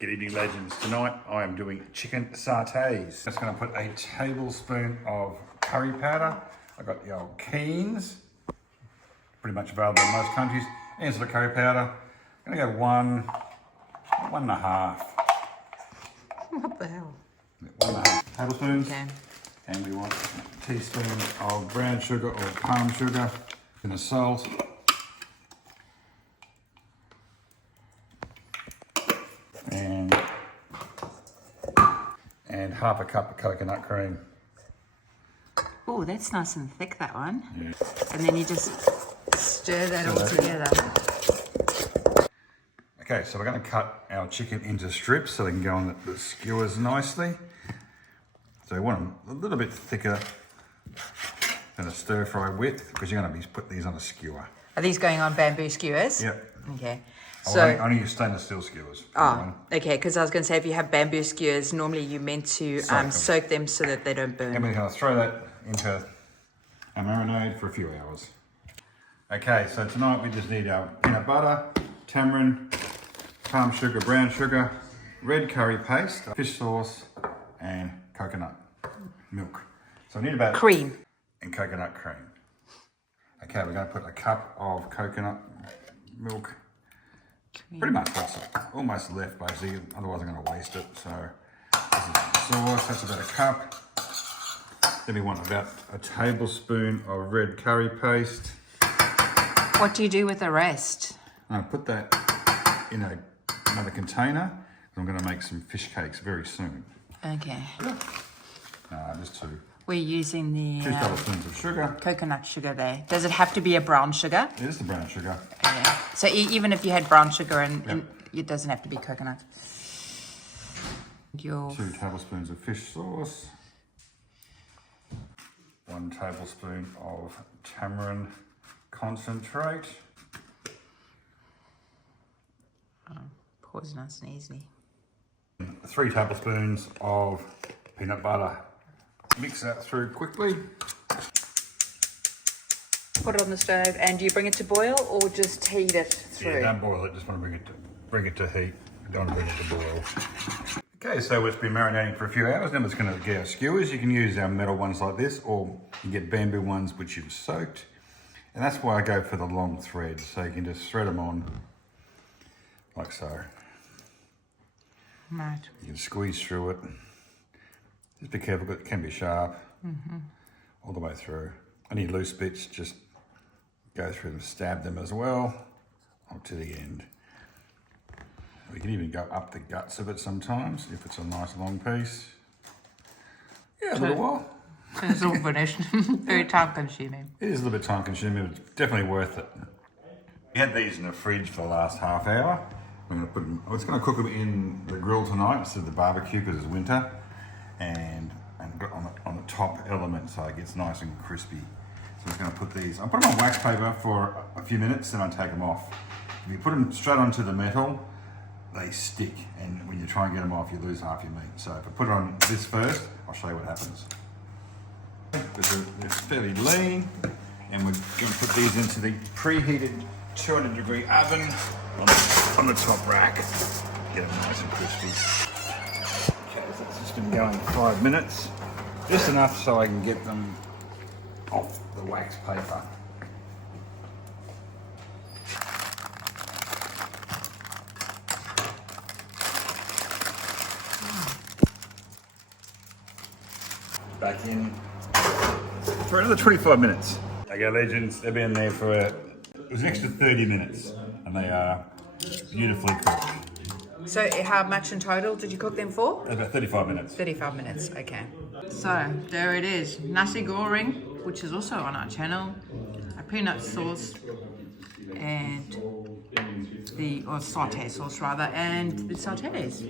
Good evening, legends. Tonight I am doing chicken satays. Just going to put a tablespoon of curry powder. I got the old Keens, pretty much available in most countries. And some curry powder. I'm going to go one and a half. What the hell? 1.5 tablespoons. Okay. And we want a teaspoon of brown sugar or palm sugar, and the salt. And half a cup of coconut cream. Oh, that's nice and thick, that one. Yeah. And then you just stir that all together. Okay, so we're going to cut our chicken into strips so they can go on the skewers nicely. So we want them a little bit thicker than a stir fry width because you're going to put these on a skewer. Are these going on bamboo skewers? Yep. Okay. I So, only use stainless steel skewers. oh, okay, because I was going to say if you have bamboo skewers, normally you're meant to soak them so that they don't burn. And we're going to throw that into a marinade for a few hours. Okay, so tonight we just need our peanut butter, tamarind, palm sugar, brown sugar, red curry paste, fish sauce, and coconut milk. So we need about Cream. And coconut cream. Okay, we're going to put a cup of coconut milk. Pretty much what's almost left basically, otherwise I'm going to waste it. So this is the sauce, that's about a cup. Then we want about a tablespoon of red curry paste. What do you do with the rest? I put that in another container. I'm going to make some fish cakes very soon. Okay. Just 2 We're using the tablespoons of sugar. coconut sugar there. Does it have to be a brown sugar? It is the brown sugar. Okay. So even if you had brown sugar and it doesn't have to be coconut. Your 2 tablespoons of fish sauce. 1 tablespoon of tamarind concentrate. pours nice and easily. 3 tablespoons of peanut butter. Mix that through quickly. Put it on the stove, and do you bring it to boil or just heat it through? Yeah, don't boil it, just want to bring it to heat. Don't want to bring it to boil. Okay, so it's been marinating for a few hours. Now it's going to get our skewers. You can use our metal ones like this, or you get bamboo ones which you've soaked. And that's why I go for the long thread, so you can just thread them on like so. Right. You can squeeze through it. Just be careful, it can be sharp all the way through. Any loose bits, just go through them, stab them as well, up to the end. We can even go up the guts of it sometimes, if it's a nice long piece. Yeah, a little while. It's all finished. Very time consuming. It is a little bit time consuming, but it's definitely worth it. We had these in the fridge for the last half hour. I'm going to put them, I was going to cook them in the grill tonight instead of the barbecue because it's winter. And on the top element so it gets nice and crispy. So I'm just going to put these, I'll put them on wax paper for a few minutes, then I take them off. If you put them straight onto the metal, they stick, and when you try and get them off, you lose half your meat. So if I put it on this first, I'll show you what happens. They're fairly lean, and we're going to put these into the preheated 200-degree oven on the top rack. Get them nice and crispy. Okay, so it's just been going 5 minutes. Just enough so I can get them off the wax paper. Back in for another 25 minutes. Okay, legends, they've been there for it was an extra 30 minutes, and they are beautifully cooked. So how much in total did you cook them for? About 35 minutes. 35 minutes, okay. So there it is, nasi goreng, which is also on our channel, a peanut sauce, and or satay sauce rather, and the satays.